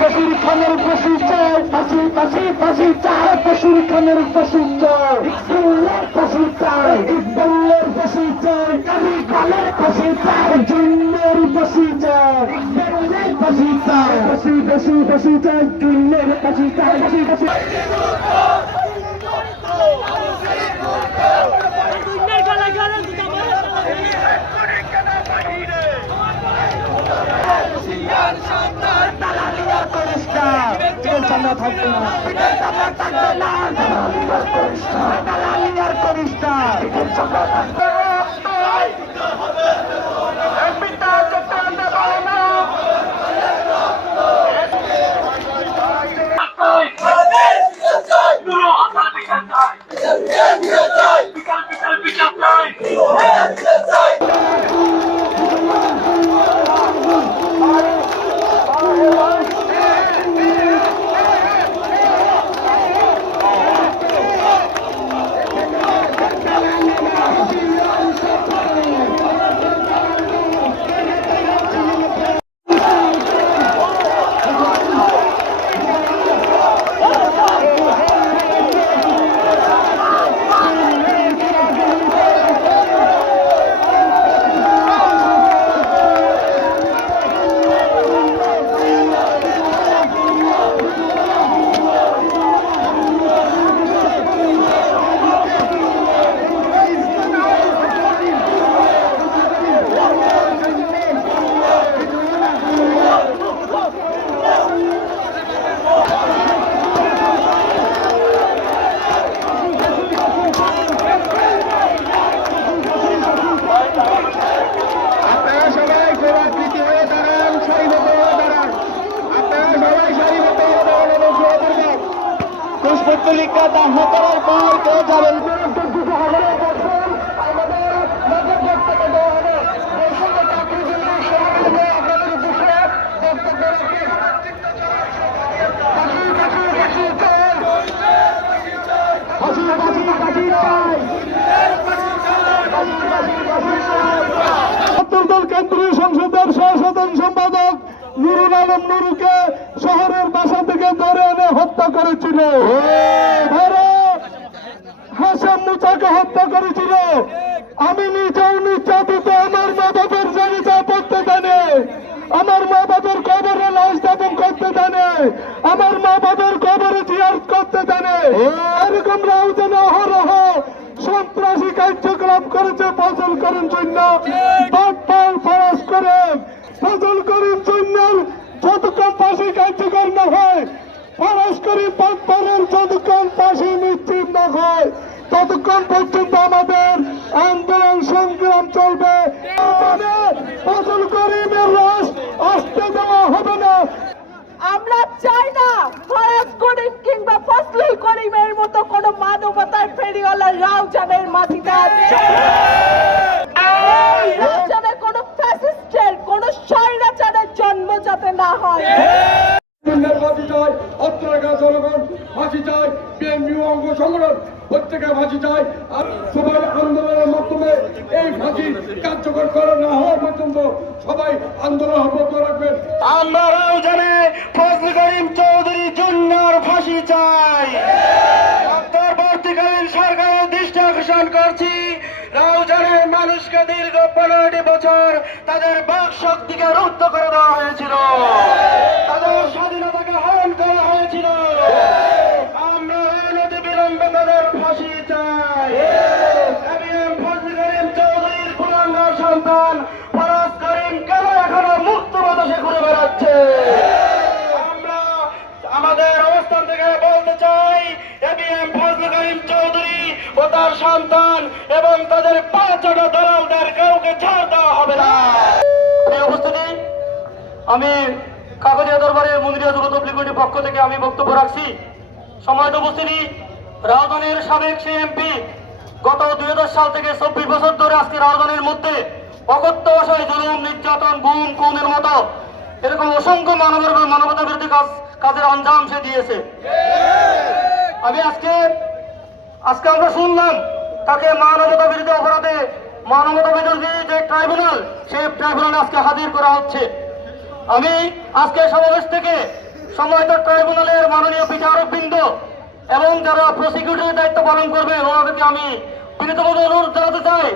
বশির খানের ফাঁসি চাই, ফাঁসি ফাঁসি ফাঁসি চাই, বশির খানের ফাঁসি চাই, ইকবালের ফাঁসি চাই, ইকবালের ফাঁসি চাই, কারিগলের ফাঁসি চাই, জুন্নের ফাঁসি চাই, ইকবালের ফাঁসি চাই, ফাঁসি ফাঁসি ফাঁসি চাই, জুন্নের ফাঁসি চাই, ফাঁসি ফাঁসি চান্দা থাকবে না, করিস না পুষ্পতলিকা দাহ করার পর কেউ যাবেন কেন্দ্রীয় সংসদের সহসাধারণ সম্পাদক নুরুল আলম নুরুকে শহরের বাসা থেকে ধরে এনে হত্যা করেছিল, হাসান মুসাকে হত্যা করেছিল। আমি নিজেও নির্যাতিত, আমার মা বাবার জানাজা পড়তে জানে, আমার মা বাবার কবরে লাশ দাফন করতে জানে, আমার মা বাবার কবরে জিয়ারত করতে জানে। এরকম রাউজান অহরহ সন্ত্রাসী কার্যক্রম করেছে ফজল করিম জন্য, ফরাস করে ফজল করিম জন্য যতক্ষণ ফাঁসি কার্যকর না হয়, ফরাস করিম পাকপারের যতক্ষণ ফাঁসি নিশ্চিত না হয়, ততক্ষণ পর্যন্ত আমাদের আন্দোলন সংগ্রাম চলবে। ফজল করিমের লাশ আসতে দেওয়া হবে না। আমরা চাই না ফরাজ করিম কিংবা ফজলুল করিমের মতো কোন মানবতার ফেরিওয়ালা রাউজানের মাটিতে রাউজানে কোন ফ্যাসিস্টের কোন স্বৈরাচারের জন্ম যাতে না হয়। ফাঁসি চাই, অত্যাচার জনগণ ফাঁসি চাই, বিএনপি অঙ্গ সংগঠন প্রত্যেকে ফাঁসি চাই। আর সবাই আন্দোলনের মাধ্যমে এই ফাঁসি কার্যকর করা না হওয়া পর্যন্ত সবাই আন্দোলন অব্যাহত রাখবেন। আমরাও জানে ফজল করিম চৌধুরী জুন্নার ফাঁসি চাই। অন্তর্বর্তীকালীন সরকারের দৃষ্টি আকর্ষণ করছি, রাউজানের মানুষকে দীর্ঘ 15টি বছর তাদের বাক শক্তিকে রুদ্ধ করে দেওয়া হয়েছিল, তাদের স্বাধীনতাকে হরণ করা হয়েছিল। আমরা অনতি বিলম্বে তাদের ফাঁসি চাই। ফজল করিম চৌধুরীর পূর্ণাঙ্গ সন্তান ফরাজ করিম কেন এখনো মুক্ত বাতাসে ঘুরে বেড়াচ্ছে? আমরা আমাদের অবস্থান থেকে বলতে চাই, ফজল করিম চৌধুরী ও তার সন্তান এবং তাদের 5টা দালালদের কাউকে ছাড় দেওয়া হবে না। এই উপস্থিতি আমি কাগজিয়া দরবারে মুন্দিরিয়া যুব তবলিগ কমিটির পক্ষ থেকে আমি বক্তব্য রাখছি। সময়ত উপস্থিতি, রাউজানের সাবেক এমপি গত 2010 সাল থেকে 24 বছর ধরে আজকে রাউজানের মধ্যে অকথ্য ভাষায় জুলুম, নির্যাতন, গুম, খুনের মতো এরকম অসংখ্য মানবতা বিরোধী কাজের আঞ্জাম সে দিয়েছে। আমি আজকে আমরা শুনলাম তাকে মানবতা বিরোধী অপরাধে মানবতা বিরোধী যে ট্রাইব্যুনাল, সেই ট্রাইব্যুনালে আজকে হাজির করা হচ্ছে। আমি আজকে সমাবেশ থেকে সম্মানিত ট্রাইব্যুনালের মাননীয় বিচারকবৃন্দ এবং যারা প্রসিকিউটরের দায়িত্ব পালন করবে ওনাদেরকে আমি বিনীতভাবে অনুরোধ জানাতে চাই,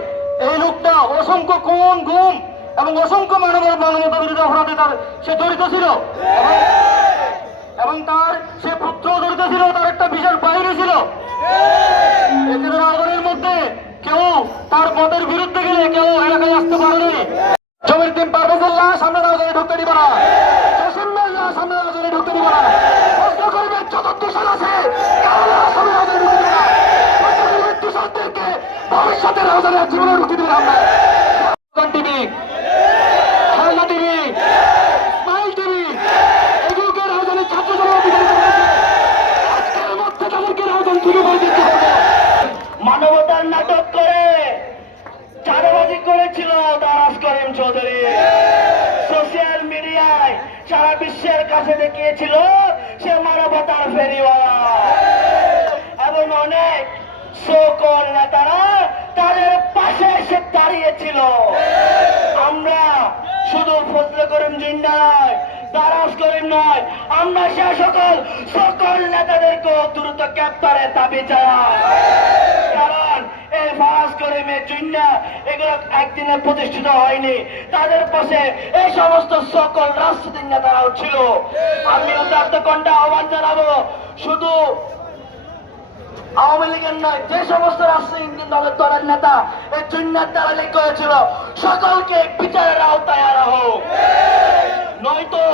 এই লোকটা অসংখ্য খুন গুম এবং অসংখ্য মানবতা বিরোধী অপরাধে সে জড়িত ছিল এবং তার সে পুত্র জড়িত ছিল, তার একটা বিশাল বাহিনী ছিল। এদের আগুনের মধ্যে কেউ তার মতের বিরুদ্ধে গেলে কেউ এলাকায় আসতে পারেনি। জমির দিন পারভেজুল্লাহ সামনে রাজধানী ঢুকতে দিব না, সামনে রাজধানী ঢুকতে দিব না। প্রশ্ন করবে চতুর্থ সাল আছে সামনে রাজধানী ঢুকতে দিব না, তুষারদেরকে ভবিষ্যতে রাজধানী জীবনে ঢুকতে দিব না। টিভি, খেলনা টিভি, স্মাইল টিভি, এগুলোকে রাজধানীর ছাত্র জনতা আজকের মধ্যে তাদেরকে রাজধানী থেকে বলে দিতে হবে। মানবতার নাটক করে চাঁদাবাজি করেছিল দারাজ করিম চৌধুরী, সোশ্যাল মিডিয়ায় সারা বিশ্বের কাছে দেখিয়েছিল সে মানবতার ফেরিওয়ালা এবং অনেক সকল নেতারা তাদের পাশে এসে দাঁড়িয়েছিল। আমরা শুধু ফজলে করিম জিন্না নয়, দারাজ করিম নয়, আমরা সে সকল নেতাদেরকেও দ্রুত গ্রেপ্তারের দাবি জানাই। কারণ এই ফারাজ করিমের জন্য এগুলো একদিনে প্রতিষ্ঠিত হয়নি, তাদের পাশে এই সমস্ত সকল রাজনৈতিক নেতারাও ছিল। আমি উদাত্ত কণ্ঠে আহ্বান জানাবো, শুধু আওয়ামী লীগের নয়, যে সমস্ত রাজনৈতিক দলের নেতা এই জুন্নার দ্বারা লিঙ্ক হয়েছিল সকলকে বিচারের আওতায় আনা হোক, নয়তো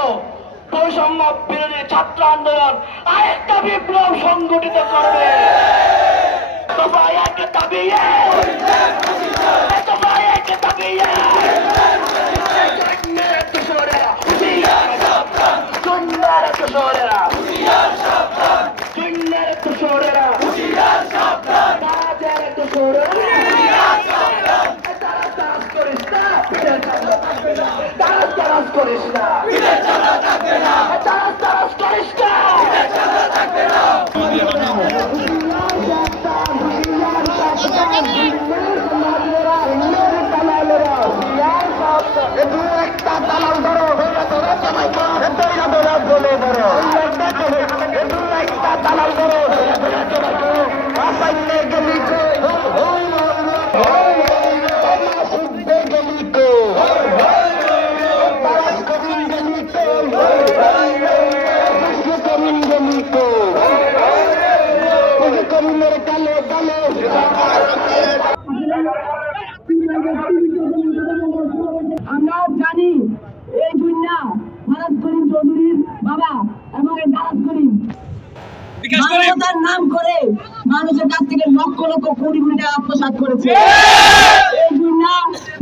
বৈষম্য বিরোধী ছাত্র আন্দোলন আরেকটা বিপ্লব সংগঠিত করবে। করিস না, করিস না। একটা দালাল ধরো, বলে ধরো, একটা দালাল ধরো, গেলি আমরা জানি এই দুনিয়া ফারাজ করিম চৌধুরীর বাবা এবং এই দারাজ করিম মানবতার নাম করে মানুষের কাছ থেকে লক্ষ লক্ষ কোটি কোটি টাকা আত্মসাৎ করেছে। এই দুনিয়া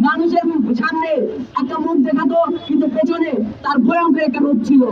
মানুষের সামনে একটা মুখ দেখাতো, কিন্তু পেছনে তার ভয়ঙ্কর একটা রূপ ছিল।